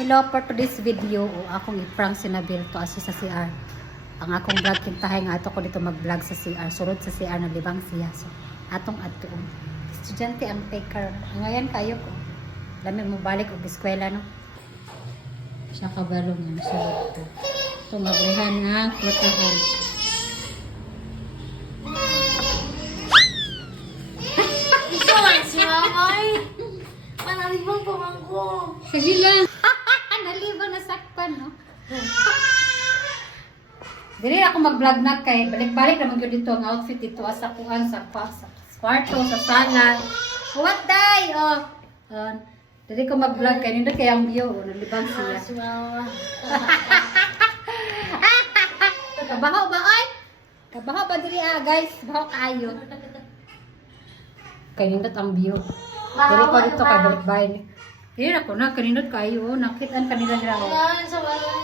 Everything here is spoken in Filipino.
Hello for today's video. Akong i-prank si Nabil to asi sa CR. Ang akong vlog kintahay nga ato ko dito mag-vlog sa CR. Surod sa CR na libang siya. So, atong atoon. Estudyante ang taker. Ngayon kayo ko. Lamig mo balik og eskwela no. Siya kabalo niya surod ko. Ito mabrihan nga klotahon. Si Mamay! Panalibang pamangko! Sige lang. Nalibang nasakpan no. Dili ako mag-vlog na kay balik-balik naman yun dito ang outfit dito sa kuan sa kwarto, sa sala. What day? Dili ko mag-vlog kay nindot kay ang view, nalibang siya. Si Mama! Kabaho ba oy? Kabaho ba diri guys? Baho kayo. Kay nindot ang view. Dili ko dito kay balik-balik. Dili ako na kanindot kayo, nakitaan kanila nila. Ayan, sa balay!